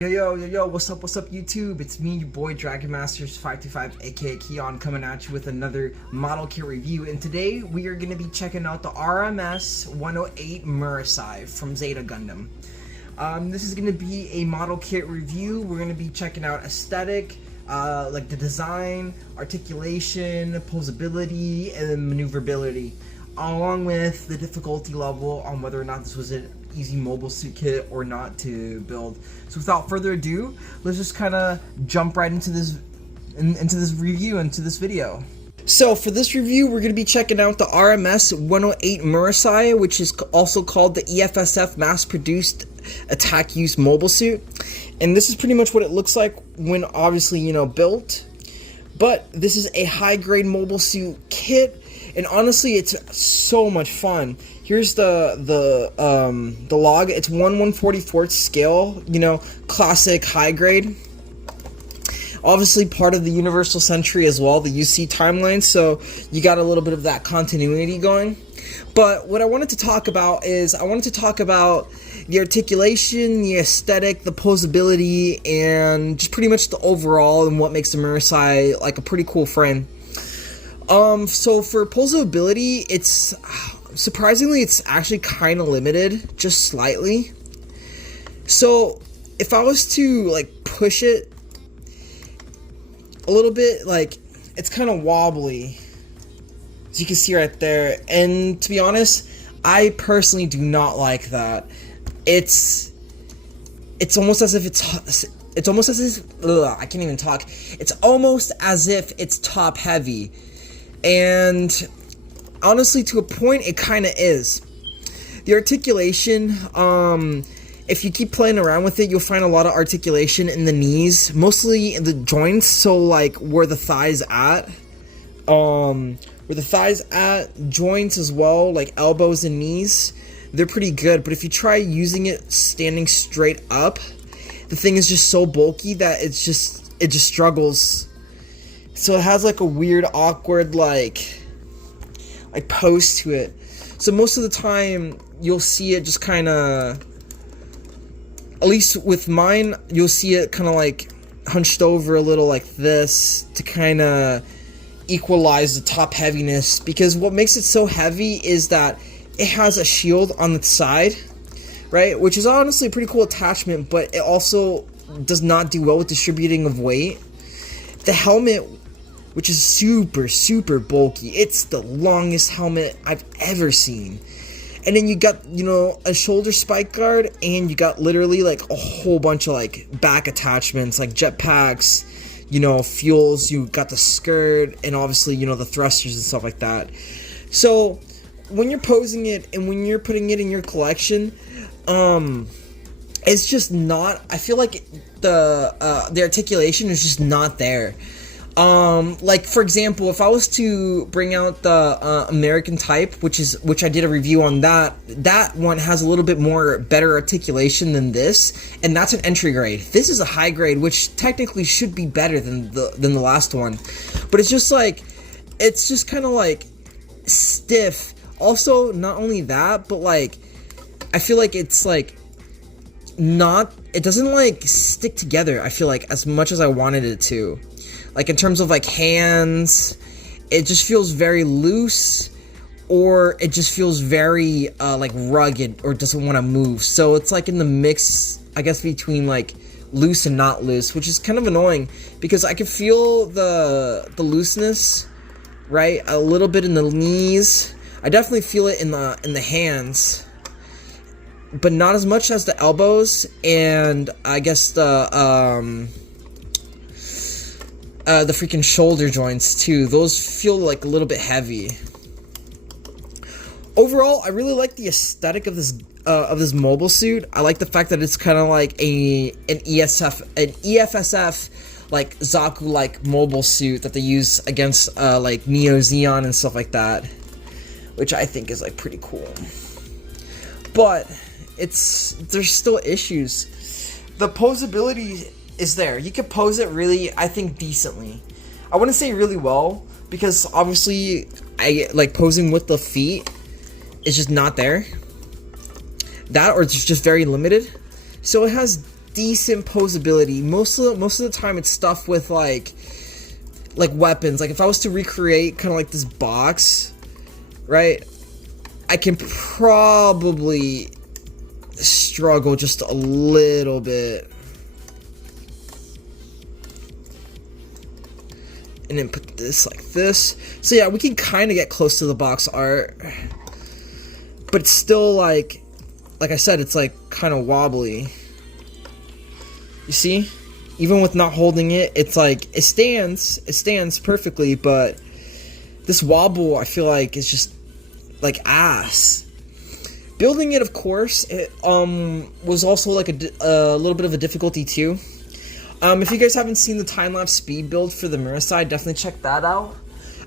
Yo, what's up, YouTube? It's me, your boy, Dragon Masters 525, aka Keon, coming at you with another model kit review. And today, we are going to be checking out the RMS-108 Marasai from Zeta Gundam. This is going to be a model kit review. We're going to be checking out aesthetic, like the design, articulation, posability, and maneuverability, along with the difficulty level on whether or not this was an easy mobile suit kit or not to build. So without further ado, let's just kind of jump right into this review, into this video. So for this review, we're going to be checking out the RMS-108 Marasai, which is also called the EFSF mass-produced attack use mobile suit. And this is pretty much what it looks like when obviously, you know, built. But this is a high-grade mobile suit kit, and honestly, it's so much fun. Here's the log. It's 1/144th scale, you know, classic high grade. Obviously part of the Universal Century as well, the UC timeline, so you got a little bit of that continuity going. But what I wanted to talk about is, I wanted to talk about the articulation, the aesthetic, the posability, and just pretty much the overall and what makes the Marasai like a pretty cool frame. So for posability, it's surprisingly, it's actually kind of limited, just slightly. So if I was to like push it a little bit, like, it's kind of wobbly, as you can see right there. And to be honest, I personally do not like that. It's almost as if it's almost as if, I can't even talk. It's almost as if it's top heavy. And honestly, to a point, it kind of is. The articulation, if you keep playing around with it, you'll find a lot of articulation in the knees, mostly in the joints, so like where the thighs at. Joints as well, like elbows and knees, they're pretty good. But if you try using it standing straight up, the thing is just so bulky that it just struggles. So it has like a weird, awkward, like pose to it. So most of the time, you'll see it just kind of, at least with mine, you'll see it kind of like hunched over a little like this to kind of equalize the top heaviness. Because what makes it so heavy is that it has a shield on the side, right? Which is honestly a pretty cool attachment, but it also does not do well with distributing of weight. The helmet, which is super bulky. It's the longest helmet I've ever seen. And then you got, you know, a shoulder spike guard, and you got literally like a whole bunch of like back attachments, like jetpacks, you know, fuels. You got the skirt, and obviously, you know, the thrusters and stuff like that. So when you're posing it and when you're putting it in your collection, it's just not, I feel like the articulation is just not there. Like for example, if I was to bring out the American type, which I did a review on, that one has a little bit more better articulation than this, and that's an entry grade. This is a high grade, which technically should be better than the last one, but it's just like, it's just kind of like stiff. Also, not only that, but like I feel like it's like it doesn't like stick together, I feel like, as much as I wanted it to. Like in terms of like hands, it just feels very loose, or it just feels very like rugged, or doesn't want to move. So it's like in the mix, I guess, between like loose and not loose, which is kind of annoying because I can feel the looseness, right, a little bit in the knees. I definitely feel it in the hands, but not as much as the elbows, and I guess the freaking shoulder joints too. Those feel like a little bit heavy. Overall, I really like the aesthetic of this mobile suit. I like the fact that it's kind of like an EFSF like Zaku like mobile suit that they use against like Neo Zeon and stuff like that, which I think is like pretty cool. But there's still issues. The posability is there. You can pose it really, I think, decently. I wouldn't say really well, because obviously I like posing with the feet is just not there. That, or it's just very limited. So it has decent posability. Most of the time it's stuff with like weapons. Like if I was to recreate kind of like this box, right, I can probably struggle just a little bit. And then put this like this. So yeah, we can kind of get close to the box art, but it's still like I said, it's like kind of wobbly. You see, even with not holding it, it's like it stands perfectly, but this wobble I feel like is just like ass. Building it, of course, it was also like a little bit of a difficulty too. If you guys haven't seen the time-lapse speed build for the Marasai, definitely check that out.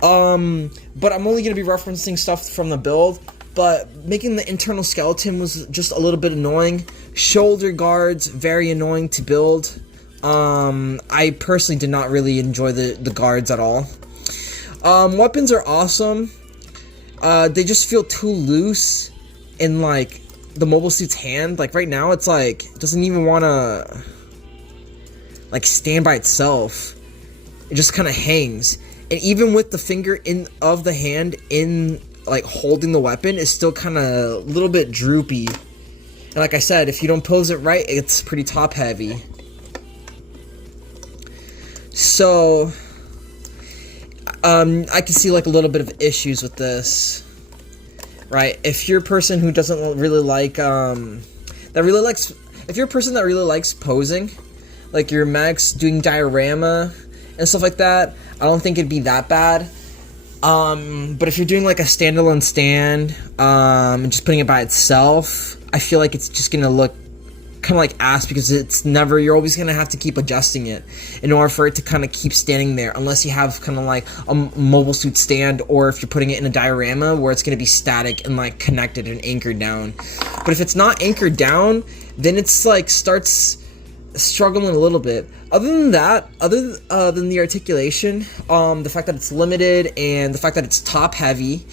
But I'm only going to be referencing stuff from the build. But making the internal skeleton was just a little bit annoying. Shoulder guards, very annoying to build. I personally did not really enjoy the guards at all. Weapons are awesome. They just feel too loose in like the mobile suit's hand. Like right now, it's like it doesn't even want to like stand by itself. It just kind of hangs, and even with the finger of the hand in like holding the weapon, is still kind of a little bit droopy. And like I said, if you don't pose it right, it's pretty top heavy. So I can see like a little bit of issues with this, right? If you're a person who doesn't really like if you're a person that really likes posing, like your mechs doing diorama and stuff like that, I don't think it'd be that bad. But if you're doing like a standalone stand, and just putting it by itself, I feel like it's just gonna look kind of like ass, because you're always gonna have to keep adjusting it in order for it to kind of keep standing there, unless you have kind of like a mobile suit stand, or if you're putting it in a diorama where it's gonna be static and like connected and anchored down. But if it's not anchored down, then it's like starts struggling a little bit. Other than that, than the articulation, the fact that it's limited and the fact that it's top heavy,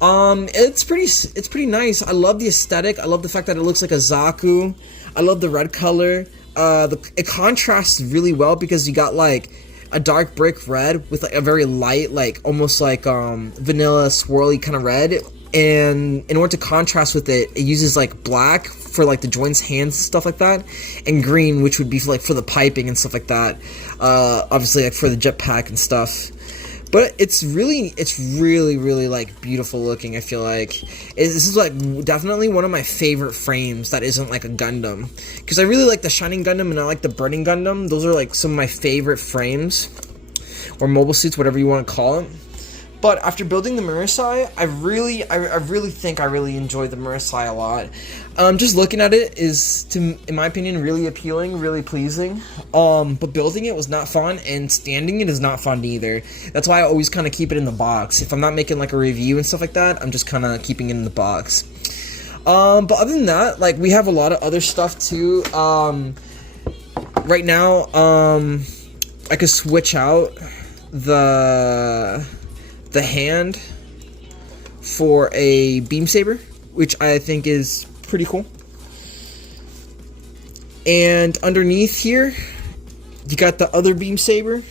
it's pretty nice. I love the aesthetic. I love the fact that it looks like a Zaku. I love the red color. It contrasts really well, because you got like a dark brick red with like a very light, like almost like vanilla swirly kind of red. And in order to contrast with it, it uses like black for like the joints, hands, stuff like that, and green, which would be like for the piping and stuff like that. Obviously, like for the jetpack and stuff. But it's really like beautiful looking. I feel like this is like definitely one of my favorite frames that isn't like a Gundam, because I really like the Shining Gundam and I like the Burning Gundam. Those are like some of my favorite frames, or mobile suits, whatever you want to call it. But after building the Marasai, I really think I really enjoyed the Marasai a lot. Just looking at it is, in my opinion, really appealing, really pleasing. But building it was not fun, and standing it is not fun either. That's why I always kind of keep it in the box. If I'm not making like a review and stuff like that, I'm just kind of keeping it in the box. But other than that, like we have a lot of other stuff too. Right now, I could switch out the hand for a beam saber, which I think is pretty cool. And underneath here, you got the other beam saber.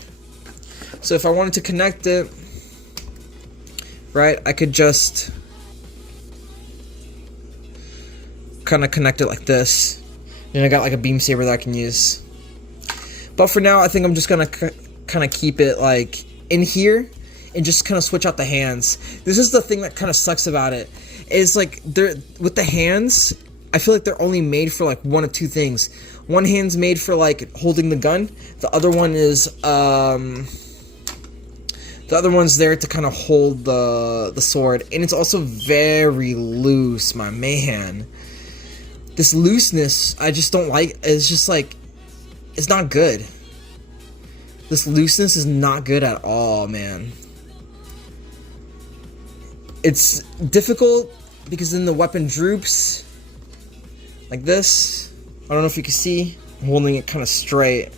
So if I wanted to connect it, right, I could just kind of connect it like this. And I got like a beam saber that I can use. But for now, I think I'm just gonna kind of keep it like in here, and just kind of switch out the hands. This is the thing that kind of sucks about it, is like with the hands, I feel like they're only made for like one of two things. One hand's made for like holding the gun. The other one is the other one's there to kind of hold the sword, and it's also very loose, my man. This looseness, I just don't like. It's just like, it's not good. This looseness is not good at all, man. It's difficult because then the weapon droops like this. I don't know if you can see. I'm holding it kind of straight.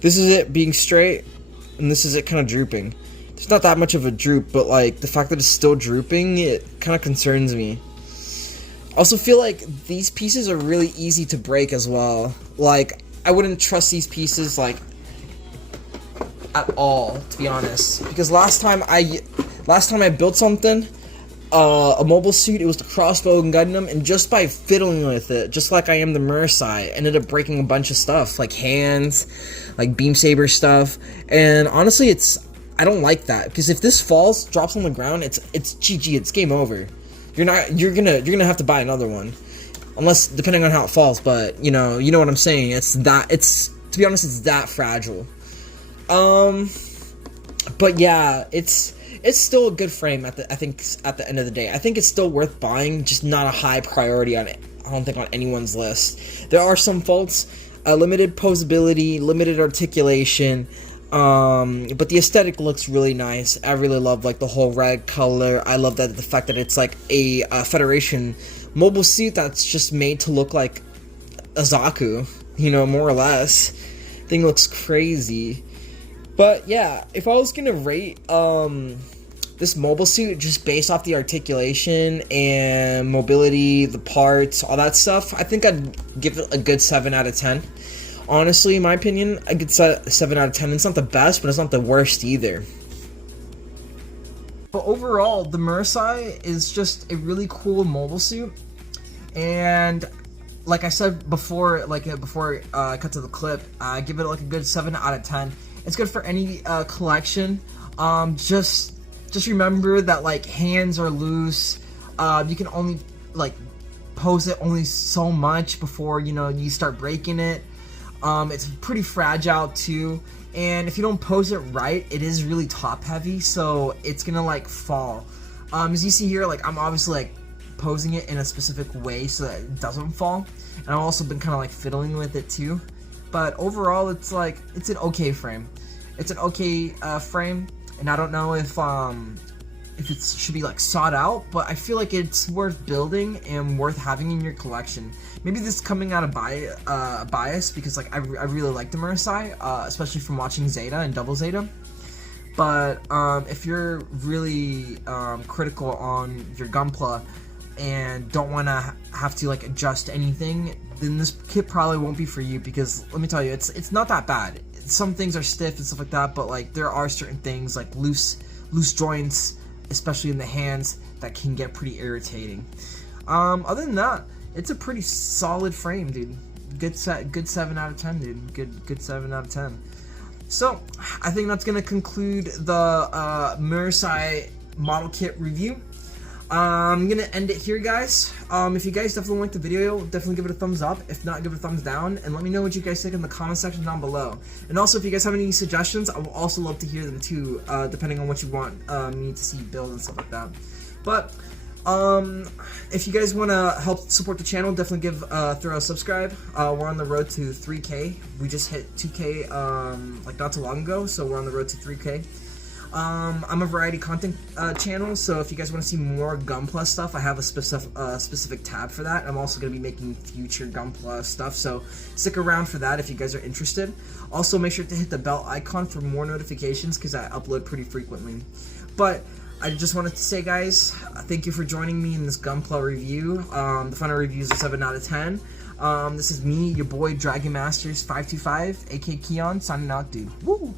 This is it being straight, and this is it kind of drooping. There's not that much of a droop, but like the fact that it's still drooping, it kind of concerns me. I also feel like these pieces are really easy to break as well. Like I wouldn't trust these pieces like at all, to be honest. Because last time I built something, a mobile suit, it was the crossbow and Gundam, and just by fiddling with it, just like I am the Marasai, ended up breaking a bunch of stuff, like hands, like beam saber stuff. And honestly, I don't like that, because if this falls, drops on the ground, it's GG, it's game over. You're gonna have to buy another one, unless, depending on how it falls. But you know what I'm saying. To be honest, it's that fragile. But yeah, it's still a good frame I think at the end of the day. I think it's still worth buying, just not a high priority on it. I don't think on anyone's list. There are some faults, limited posability, limited articulation, but the aesthetic looks really nice. I really love like the whole red color. I love that the fact that it's like a Federation mobile suit that's just made to look like a Zaku, you know, more or less. Thing looks crazy. But yeah, if I was gonna rate this mobile suit just based off the articulation and mobility, the parts, all that stuff, I think I'd give it a good 7 out of 10. Honestly, in my opinion, I could set a 7 out of 10. It's not the best, but it's not the worst either. But overall, the Marasai is just a really cool mobile suit, and like I said before, before I cut to the clip, I give it like a good 7 out of 10. It's good for any collection. Just remember that like hands are loose. You can only like pose it only so much before you start breaking it. It's pretty fragile too, and if you don't pose it right, it is really top heavy, so it's gonna like fall. As you see here, like I'm obviously like posing it in a specific way so that it doesn't fall, and I've also been kind of like fiddling with it too. But overall, it's an okay frame. It's an okay frame, and I don't know if it should be like sought out, but I feel like it's worth building and worth having in your collection. Maybe this is coming out of bias, because like I really like the Marasai, especially from watching Zeta and Double Zeta. But if you're really critical on your Gunpla and don't want to have to like adjust anything, then this kit probably won't be for you, because let me tell you, it's not that bad. Some things are stiff and stuff like that, but like there are certain things like loose joints, especially in the hands, that can get pretty irritating. Other than that, it's a pretty solid frame, dude. Good 7 out of 10, dude. Good 7 out of 10. So I think that's gonna conclude the Marasai model kit review. I'm gonna end it here, guys. If you guys definitely liked the video, definitely give it a thumbs up. If not, give it a thumbs down, and let me know what you guys think in the comment section down below. And also, if you guys have any suggestions, I would also love to hear them too, depending on what you want me to see build and stuff like that. But if you guys want to help support the channel, definitely throw a subscribe. We're on the road to 3K. We just hit 2K like not too long ago, so we're on the road to 3K. I'm a variety content channel, so if you guys want to see more Gunpla stuff, I have a specific tab for that. I'm also going to be making future Gunpla stuff, so stick around for that if you guys are interested. Also, make sure to hit the bell icon for more notifications, because I upload pretty frequently. But I just wanted to say, guys, thank you for joining me in this Gunpla review. The final review is a 7 out of 10. This is me, your boy Dragon Masters 525, aka Keon, signing out, dude. Woo!